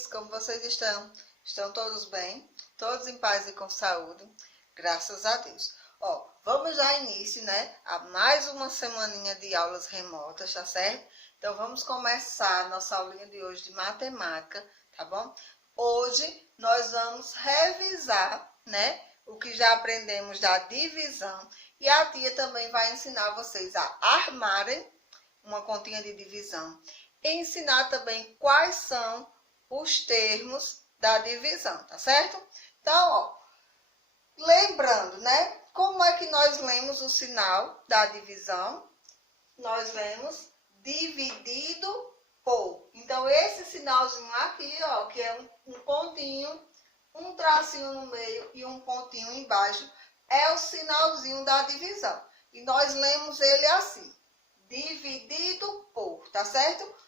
vocês? Como vocês estão? Estão todos bem? Todos em paz e com saúde? Graças a Deus. Ó, vamos dar início, né, a mais uma semaninha de aulas remotas, tá certo? Então, vamos começar a nossa aulinha de hoje de matemática, tá bom? Hoje, nós vamos revisar, né, o que já aprendemos da divisão. E a tia também vai ensinar vocês a armarem uma continha de divisão. E ensinar também quais são os termos da divisão, tá certo? Então, ó, lembrando, né? Como é que nós lemos o sinal da divisão? Nós lemos dividido por. Então, esse sinalzinho aqui, ó, que é um pontinho, um tracinho no meio e um pontinho embaixo, é o sinalzinho da divisão. E nós lemos ele assim, dividido por, tá certo?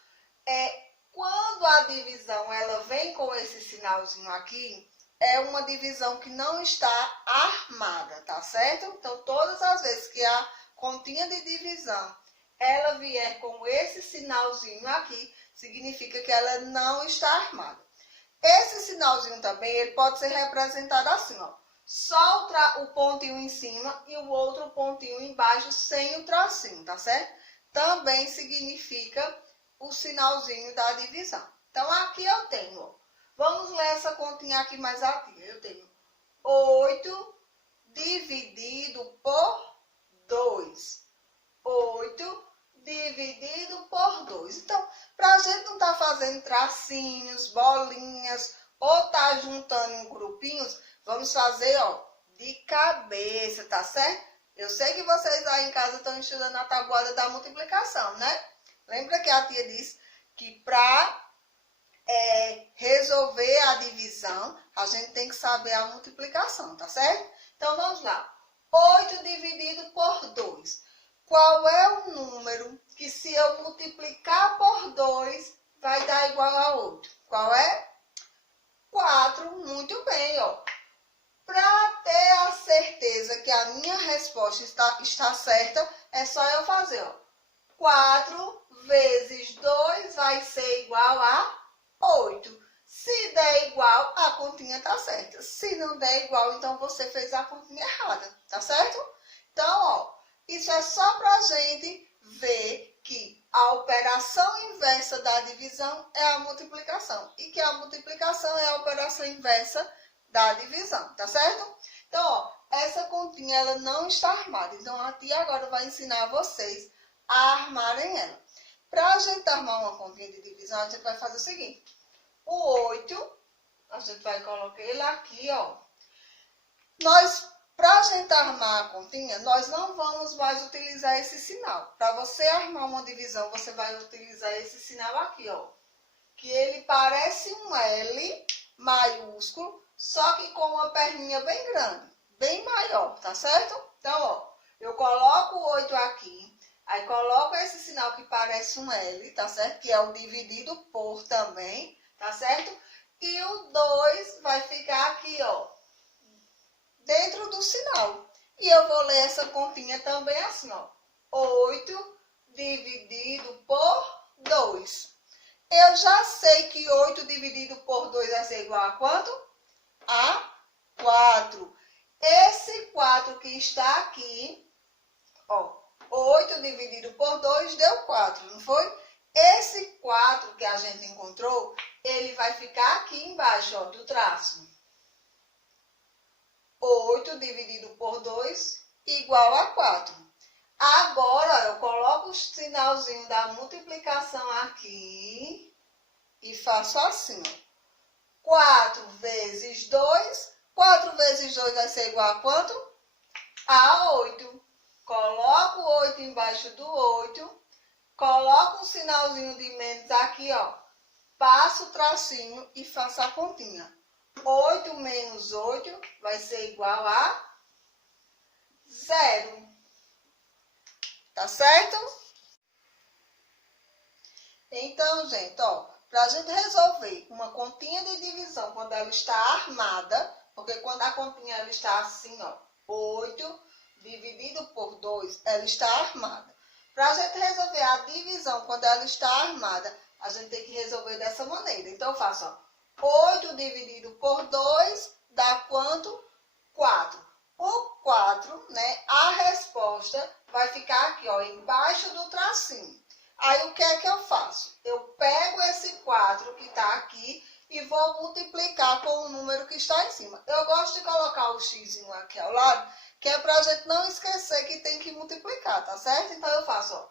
Quando a divisão ela vem com esse sinalzinho aqui, é uma divisão que não está armada, tá certo? Então, todas as vezes que a continha de divisão ela vier com esse sinalzinho aqui, significa que ela não está armada. Esse sinalzinho também, ele pode ser representado assim, ó. Só o pontinho em cima e o outro pontinho embaixo sem o tracinho, tá certo? Também significa o sinalzinho da divisão. Então, aqui eu tenho, ó, vamos ler essa continha aqui mais ativa. Eu tenho 8 dividido por 2. 8 dividido por 2. Então, para a gente não estar fazendo tracinhos, bolinhas, ou tá juntando em grupinhos, vamos fazer, ó, de cabeça, tá certo? Eu sei que vocês aí em casa estão estudando a tabuada da multiplicação, né? Lembra que a tia disse que para resolver a divisão, a gente tem que saber a multiplicação, tá certo? Então, vamos lá. 8 dividido por 2. Qual é o número que, se eu multiplicar por 2, vai dar igual a 8? Qual é? 4. Muito bem, ó. Para ter a certeza que a minha resposta está certa, é só eu fazer, ó. 4 vezes 2 vai ser igual a 8. Se der igual, a continha está certa. Se não der igual, então você fez a continha errada, tá certo? Então, ó, isso é só para a gente ver que a operação inversa da divisão é a multiplicação. E que a multiplicação é a operação inversa da divisão, tá certo? Então, ó, essa continha ela não está armada. Então, a tia agora vai ensinar vocês a armarem ela. Para a gente armar uma continha de divisão, a gente vai fazer o seguinte. O 8, a gente vai colocar ele aqui, ó. Para a gente armar a continha, nós não vamos mais utilizar esse sinal. Para você armar uma divisão, você vai utilizar esse sinal aqui, ó. Que ele parece um L maiúsculo, só que com uma perninha bem grande, bem maior, tá certo? Então, ó, eu coloco o 8 aqui. Aí, coloco esse sinal que parece um L, tá certo? Que é o dividido por também, tá certo? E o 2 vai ficar aqui, ó, dentro do sinal. E eu vou ler essa continha também assim, ó. 8 dividido por 2. Eu já sei que 8 dividido por 2 vai ser igual a quanto? A 4. Esse 4 que está aqui, ó. 8 dividido por 2 deu 4, não foi? Esse 4 que a gente encontrou, ele vai ficar aqui embaixo, ó, do traço. 8 dividido por 2 igual a 4. Agora, eu coloco o sinalzinho da multiplicação aqui e faço assim, ó. 4 vezes 2, 4 vezes 2 vai ser igual a quanto? A 8. Coloco o 8 embaixo do 8, coloco um sinalzinho de menos aqui, ó. Passo o tracinho e faço a continha. 8 menos 8 vai ser igual a 0. Tá certo? Então, gente, ó, para a gente resolver uma continha de divisão quando ela está armada, porque quando a continha ela está assim, ó, 8 dividido por 2, ela está armada. Para a gente resolver a divisão quando ela está armada, a gente tem que resolver dessa maneira. Então, eu faço, ó, 8 dividido por 2 dá quanto? 4. O 4, né? A resposta vai ficar aqui, ó, embaixo do tracinho. Aí, o que é que eu faço? Eu pego esse 4 que está aqui e vou multiplicar com o número que está em cima. Eu gosto de colocar o x aqui ao lado, que é para a gente não esquecer que tem que multiplicar, tá certo? Então, eu faço, ó,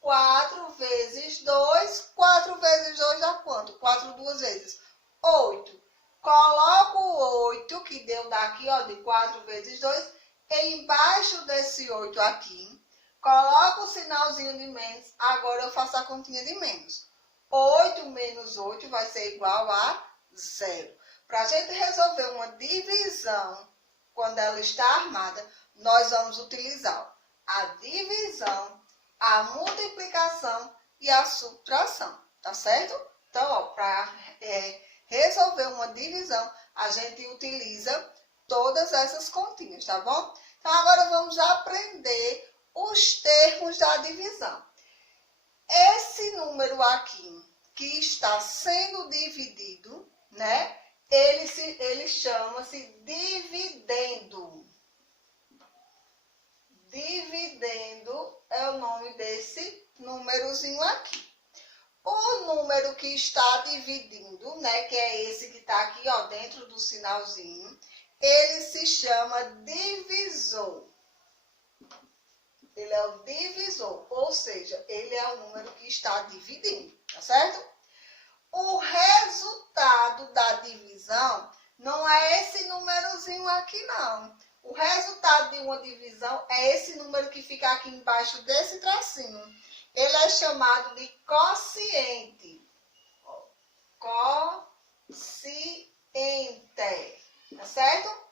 4 vezes 2, 4 vezes 2 dá quanto? 4 duas vezes, 8. Coloco o 8, que deu daqui, ó, de 4 vezes 2, embaixo desse 8 aqui. Coloco o sinalzinho de menos, agora eu faço a continha de menos. 8 menos 8 vai ser igual a 0. Para a gente resolver uma divisão, quando ela está armada, nós vamos utilizar a divisão, a multiplicação e a subtração, tá certo? Então, ó, para resolver uma divisão, a gente utiliza todas essas continhas, tá bom? Então, agora vamos aprender os termos da divisão. Esse número aqui, que está sendo dividido, né? Ele chama-se dividendo. Dividendo é o nome desse númerozinho aqui. O número que está dividindo, né? Que é esse que está aqui, ó, dentro do sinalzinho, ele se chama divisor. Ele é o divisor, ou seja, ele é o número que está dividindo, tá certo? O resultado da divisão não é esse númerozinho aqui, não. O resultado de uma divisão é esse número que fica aqui embaixo desse tracinho. Ele é chamado de quociente. Quociente, tá certo?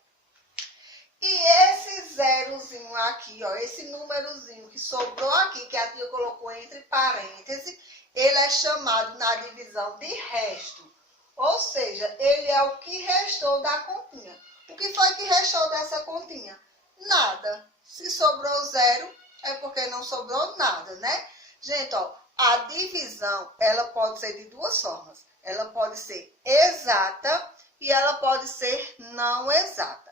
E esse zerozinho aqui, ó, esse númerozinho que sobrou aqui, que a tia colocou entre parênteses, ele é chamado na divisão de resto. Ou seja, ele é o que restou da continha. O que foi que restou dessa continha? Nada. Se sobrou zero, é porque não sobrou nada, né? Gente, ó, a divisão, ela pode ser de duas formas. Ela pode ser exata e ela pode ser não exata.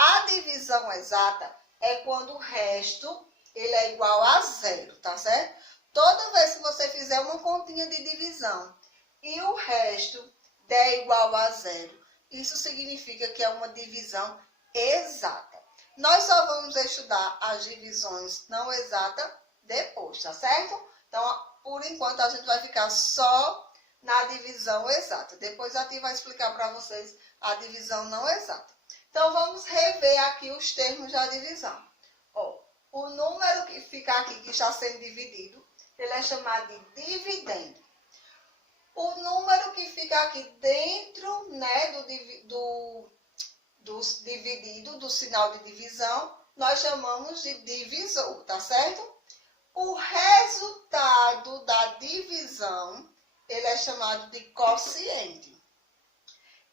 A divisão exata é quando o resto ele é igual a zero, tá certo? Toda vez que você fizer uma continha de divisão e o resto der igual a zero, isso significa que é uma divisão exata. Nós só vamos estudar as divisões não exatas depois, tá certo? Então, por enquanto, a gente vai ficar só na divisão exata. Depois a tia vai explicar para vocês a divisão não exata. Então, vamos rever aqui os termos da divisão. Ó, o número que fica aqui, que está sendo dividido, ele é chamado de dividendo. O número que fica aqui dentro, né, do dividido, do sinal de divisão, nós chamamos de divisor, tá certo? O resultado da divisão, ele é chamado de quociente.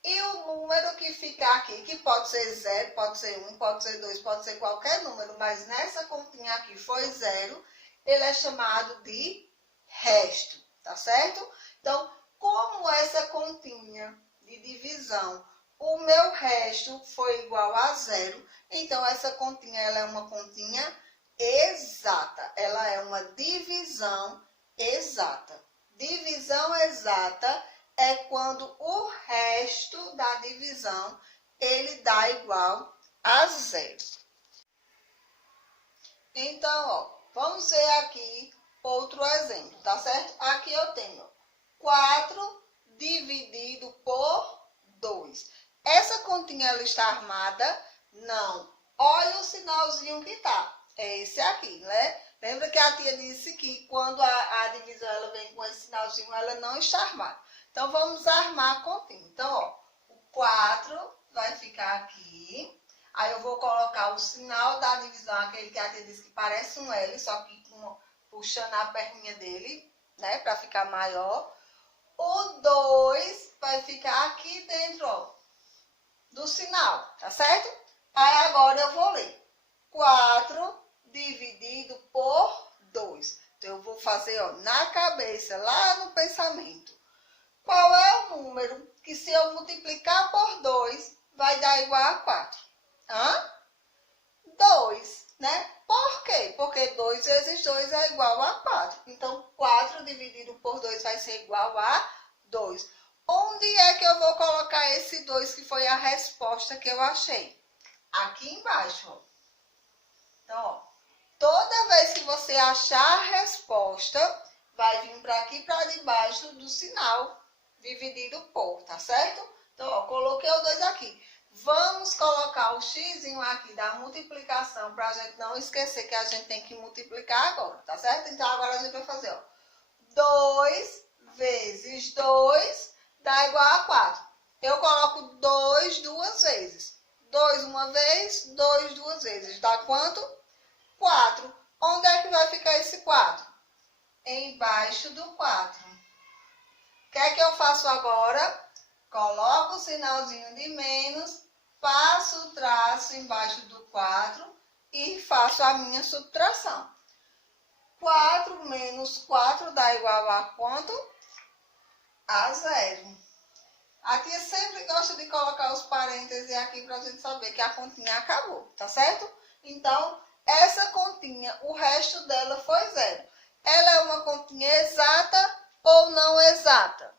E o número que fica aqui, que pode ser 0, pode ser 1, pode ser 2, pode ser qualquer número, mas nessa continha aqui foi 0, ele é chamado de resto, tá certo? Então, como essa continha de divisão, o meu resto foi igual a 0, então essa continha ela é uma continha exata, ela é uma divisão exata. Divisão exata é quando o resto da divisão ele dá igual a 0. Então, ó, vamos ver aqui outro exemplo, tá certo? Aqui eu tenho 4 dividido por 2. Essa continha ela está armada? Não. Olha o sinalzinho que tá. É esse aqui, né? Lembra que a tia disse que quando a divisão ela vem com esse sinalzinho, ela não está armada. Então, vamos armar a continha. Então, ó, o 4 vai ficar aqui. Aí, eu vou colocar o sinal da divisão, aquele que a tia disse que parece um L, só que puxando a perninha dele, né, para ficar maior. O 2 vai ficar aqui dentro, ó, do sinal, tá certo? Aí, agora eu vou ler. 4 dividido por 2. Então, eu vou fazer, ó, na cabeça, lá no pensamento. Qual é o número que se eu multiplicar por 2, vai dar igual a 4. 2, né? Por quê? Porque 2 vezes 2 é igual a 4. Então, 4 dividido por 2 vai ser igual a 2. Onde é que eu vou colocar esse 2 que foi a resposta que eu achei? Aqui embaixo, ó. Então, ó, toda vez que você achar a resposta, vai vir para aqui, para debaixo do sinal dividido por, tá certo? Então, ó, coloquei o 2 aqui. Vamos colocar o x aqui da multiplicação, para a gente não esquecer que a gente tem que multiplicar agora, tá certo? Então, agora a gente vai fazer, ó, 2 vezes 2 dá igual a 4. Eu coloco 2 duas vezes. 2 uma vez, 2 duas vezes. Dá quanto? 4. Onde é que vai ficar esse 4? Embaixo do 4. O que é que eu faço agora? Coloco o sinalzinho de menos, passo o traço embaixo do 4 e faço a minha subtração. 4 menos 4 dá igual a quanto? A 0. A tia sempre gosta de colocar os parênteses aqui para a gente saber que a continha acabou, tá certo? Então, essa continha, o resto dela foi 0. Ela é uma continha exata ou não exata?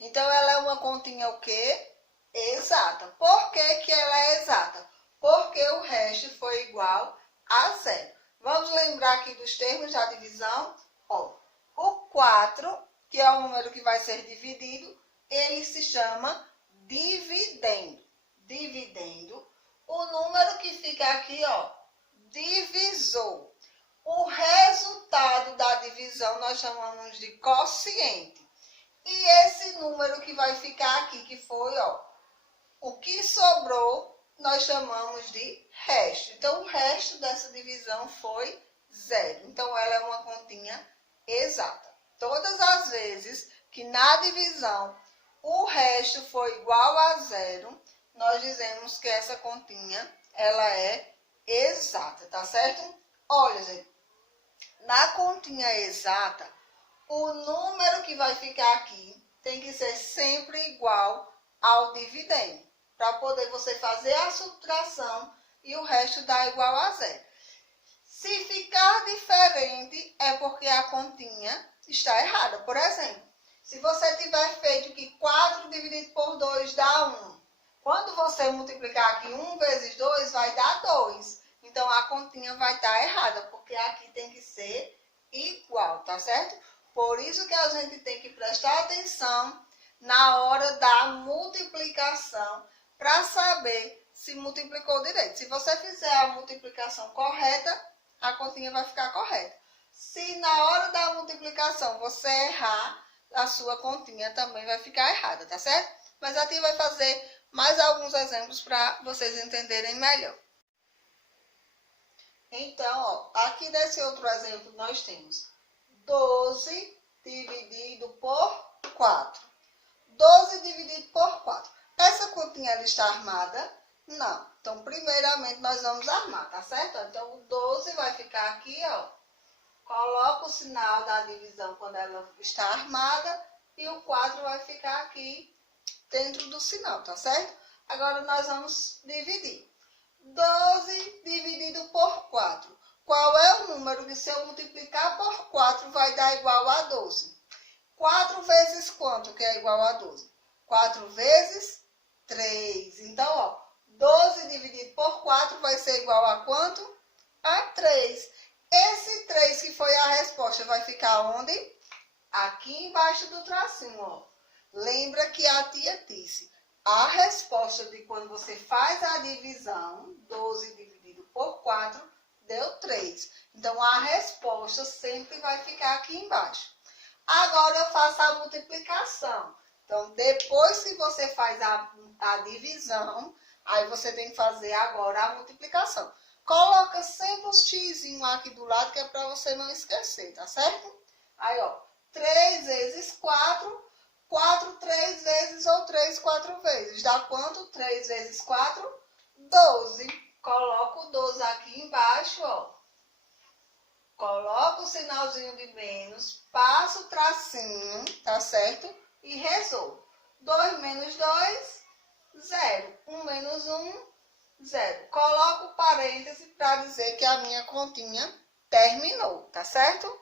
Então, ela é uma continha o quê? Exata. Por que que ela é exata? Porque o resto foi igual a 0. Vamos lembrar aqui dos termos da divisão? Ó, o 4, que é o número que vai ser dividido, ele se chama dividendo. Dividendo. O número que fica aqui, ó, divisor. O resultado da divisão nós chamamos de quociente. E esse número que vai ficar aqui, que foi, ó, o que sobrou, nós chamamos de resto. Então, o resto dessa divisão foi 0. Então, ela é uma continha exata. Todas as vezes que na divisão o resto foi igual a 0, nós dizemos que essa continha, ela é exata, tá certo? Olha, gente, na continha exata, o número que vai ficar aqui tem que ser sempre igual ao dividendo, para poder você fazer a subtração e o resto dar igual a 0. Se ficar diferente, é porque a continha está errada. Por exemplo, se você tiver feito que 4 dividido por 2 dá 1, quando você multiplicar aqui 1 vezes 2, vai dar 2. Então, a continha vai estar errada, porque aqui tem que ser igual, tá certo? Por isso que a gente tem que prestar atenção na hora da multiplicação, para saber se multiplicou direito. Se você fizer a multiplicação correta, a continha vai ficar correta. Se na hora da multiplicação você errar, a sua continha também vai ficar errada, tá certo? Mas a tia vai fazer mais alguns exemplos para vocês entenderem melhor. Então, ó, aqui nesse outro exemplo nós temos 12 dividido por 4. 12 dividido por 4. Essa continha ela está armada? Não. Então, primeiramente, nós vamos armar, tá certo? Então, o 12 vai ficar aqui, ó. Coloca o sinal da divisão quando ela está armada. E o 4 vai ficar aqui dentro do sinal, tá certo? Agora, nós vamos dividir. 12 dividido por 4. Qual é o número que, se eu multiplicar por 4, vai dar igual a 12? 4 vezes quanto que é igual a 12? 4 vezes 3. Então, ó, 12 dividido por 4 vai ser igual a quanto? A 3. Esse 3 que foi a resposta vai ficar onde? Aqui embaixo do tracinho, ó. Lembra que a tia disse, a resposta de quando você faz a divisão, 12 dividido por 4, deu 3. Então, a resposta sempre vai ficar aqui embaixo. Agora, eu faço a multiplicação. Então, depois que você faz a divisão, aí você tem que fazer agora a multiplicação. Coloca sempre os x aqui do lado, que é para você não esquecer, tá certo? Aí, ó, 3 vezes 4, 4 3 vezes ou 3 4 vezes. Dá quanto? 3 vezes 4, 12. Coloca o 12 aqui embaixo, ó. Coloca o sinalzinho de menos, passa o tracinho, tá certo? e resolvo. 2 menos 2, 0. 1 menos 1, 0. Coloco parêntese para dizer que a minha continha terminou, tá certo?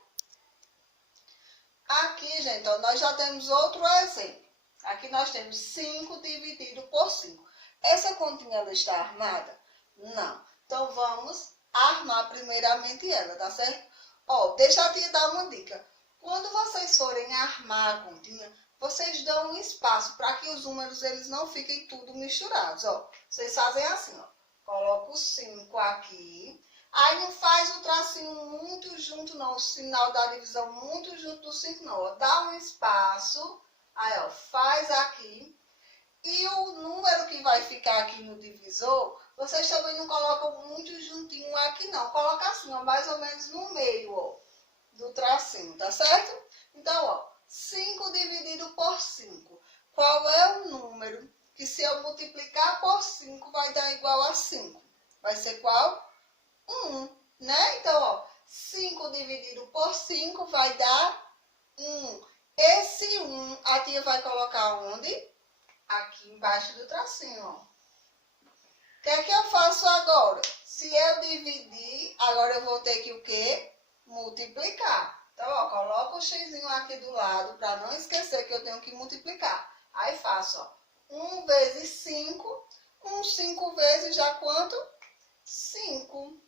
Aqui, gente, ó, nós já temos outro exemplo. Aqui nós temos 5 dividido por 5. Essa continha ela está armada? Não. Então, vamos armar primeiramente ela, tá certo? Ó, deixa eu te dar uma dica. Quando vocês forem armar a continha, vocês dão um espaço para que os números eles não fiquem tudo misturados, ó. Vocês fazem assim, ó. Coloca o 5 aqui. Aí não faz o tracinho muito junto, não. O sinal da divisão muito junto do 5, não. Ó. Dá um espaço. Aí, ó, faz aqui. E o número que vai ficar aqui no divisor, vocês também não colocam muito juntinho aqui, não. Coloca assim, ó, mais ou menos no meio, ó, do tracinho, tá certo? Então, ó, 5 dividido por 5. Qual é o número que se eu multiplicar por 5 vai dar igual a 5? Vai ser qual? 1, né? Então, ó, 5 dividido por 5 vai dar 1. Esse 1 a tia vai colocar onde? Aqui embaixo do tracinho, ó. O que é que eu faço agora? Se eu dividir, agora eu vou ter que o quê? Multiplicar. Então, ó, coloco o xzinho aqui do lado para não esquecer que eu tenho que multiplicar. Aí faço, ó, 1 vezes 5. 5 vezes já quanto? 5.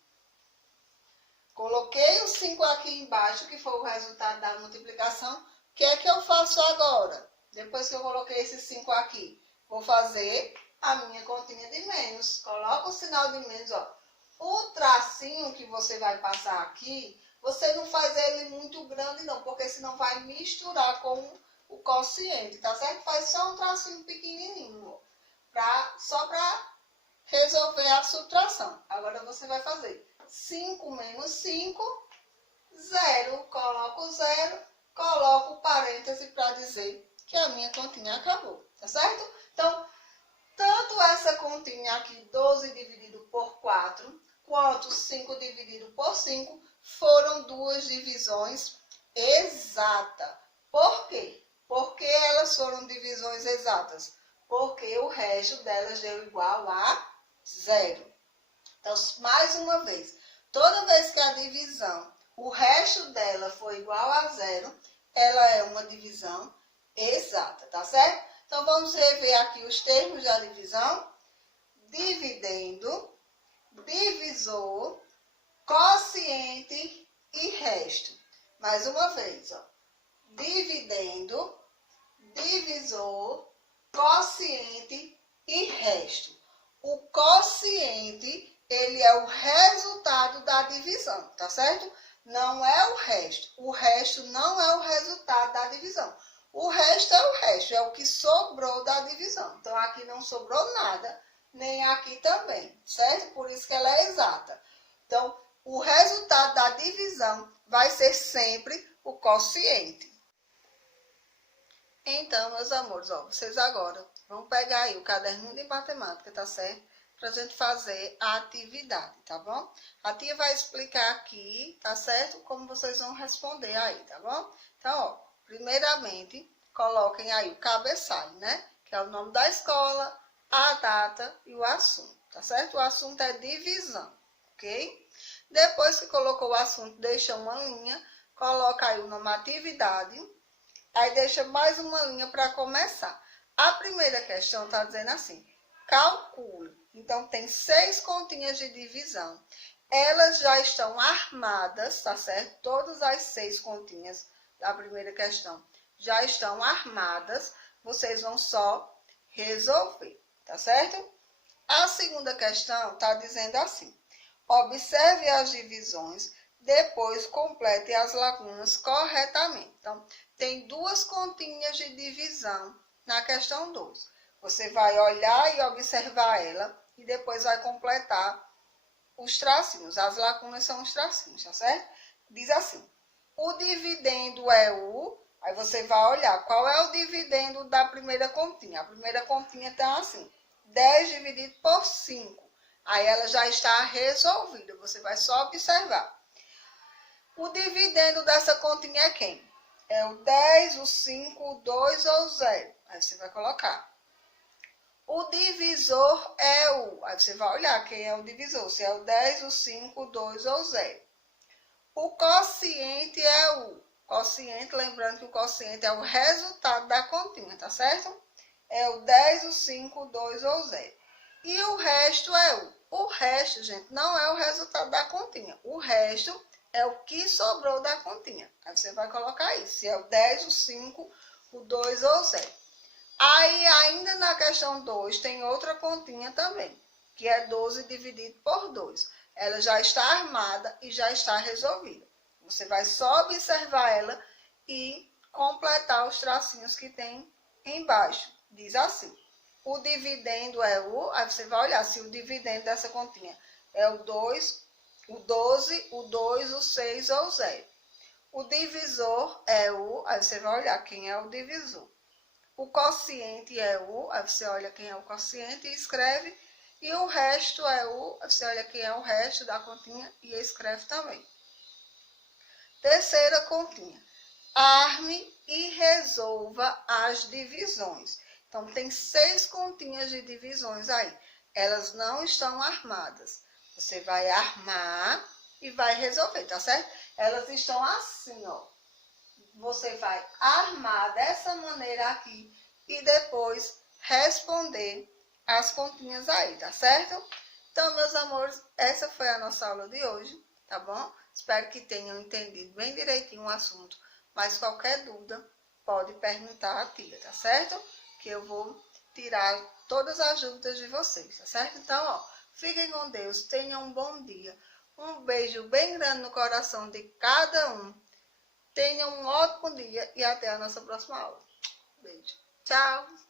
Coloquei o 5 aqui embaixo, que foi o resultado da multiplicação. O que é que eu faço agora? Depois que eu coloquei esse 5 aqui, vou fazer a minha continha de menos. Coloca o sinal de menos, ó. O tracinho que você vai passar aqui, você não faz ele muito grande não, porque senão vai misturar com o quociente, tá certo? Faz só um tracinho pequenininho, ó, só para resolver a subtração. Agora você vai fazer 5 menos 5, 0. Coloco o 0, coloco o parêntese para dizer que a minha continha acabou, tá certo? Então, tanto essa continha aqui, 12 dividido por 4, quanto 5 dividido por 5, foram duas divisões exatas. Por quê? Porque elas foram divisões exatas? Porque o resto delas deu igual a 0. Então, mais uma vez, toda vez que a divisão, o resto dela for igual a 0, ela é uma divisão exata, tá certo? Então, vamos rever aqui os termos da divisão. Dividendo, divisor, quociente e resto. Mais uma vez, ó. Dividendo, divisor, quociente e resto. O quociente, ele é o resultado da divisão, tá certo? Não é o resto. O resto não é o resultado da divisão. O resto é o resto, é o que sobrou da divisão. Então, aqui não sobrou nada, nem aqui também, certo? Por isso que ela é exata. Então, o resultado da divisão vai ser sempre o quociente. Então, meus amores, ó, vocês agora vão pegar aí o caderninho de matemática, tá certo? Pra gente fazer a atividade, tá bom? A tia vai explicar aqui, tá certo? Como vocês vão responder aí, tá bom? Então, ó, primeiramente, coloquem aí o cabeçalho, né? Que é o nome da escola, a data e o assunto, tá certo? O assunto é divisão, ok? Depois que colocou o assunto, deixa uma linha, coloca aí o nome atividade, aí deixa mais uma linha para começar. A primeira questão está dizendo assim, calcule. Então, tem 6 continhas de divisão. Elas já estão armadas, tá certo? Todas as 6 continhas da primeira questão já estão armadas. Vocês vão só resolver, tá certo? A segunda questão está dizendo assim, observe as divisões, depois complete as lacunas corretamente. Então, tem 2 continhas de divisão na questão 2. Você vai olhar e observar ela e depois vai completar os tracinhos. As lacunas são os tracinhos, tá certo? Diz assim, o dividendo é o... Aí você vai olhar qual é o dividendo da primeira continha. A primeira continha está assim, 10 dividido por 5. Aí ela já está resolvida, você vai só observar. O dividendo dessa continha é quem? É o 10, o 5, o 2 ou o 0. Aí você vai colocar. O divisor é o... Aí você vai olhar quem é o divisor. Se é o 10, o 5, o 2 ou o 0. O quociente é o... Quociente, lembrando que o quociente é o resultado da continha, tá certo? É o 10, o 5, o 2 ou o 0. E o resto é o... O resto, gente, não é o resultado da continha. O resto é o que sobrou da continha. Aí você vai colocar isso. Se é o 10, o 5, o 2 ou o 0. Aí, ainda na questão 2, tem outra continha também, que é 12 dividido por 2. Ela já está armada e já está resolvida. Você vai só observar ela e completar os tracinhos que tem embaixo. Diz assim: o dividendo é o... Aí você vai olhar se o dividendo dessa continha é o 2, o 12, o 2, o 6 ou o 0. O divisor é o... Aí você vai olhar quem é o divisor. O quociente é o... Aí você olha quem é o quociente e escreve. E o resto é o... Aí você olha quem é o resto da continha e escreve também. Terceira continha. Arme e resolva as divisões. Então, tem 6 continhas de divisões aí. Elas não estão armadas. Você vai armar e vai resolver, tá certo? Elas estão assim, ó. Você vai armar dessa maneira aqui e depois responder as continhas aí, tá certo? Então, meus amores, essa foi a nossa aula de hoje, tá bom? Espero que tenham entendido bem direitinho o assunto. Mas qualquer dúvida, pode perguntar à tia, tá certo? Que eu vou tirar todas as dúvidas de vocês, tá certo? Então, ó, fiquem com Deus, tenham um bom dia. Um beijo bem grande no coração de cada um. Tenham um ótimo dia e até a nossa próxima aula. Beijo. Tchau.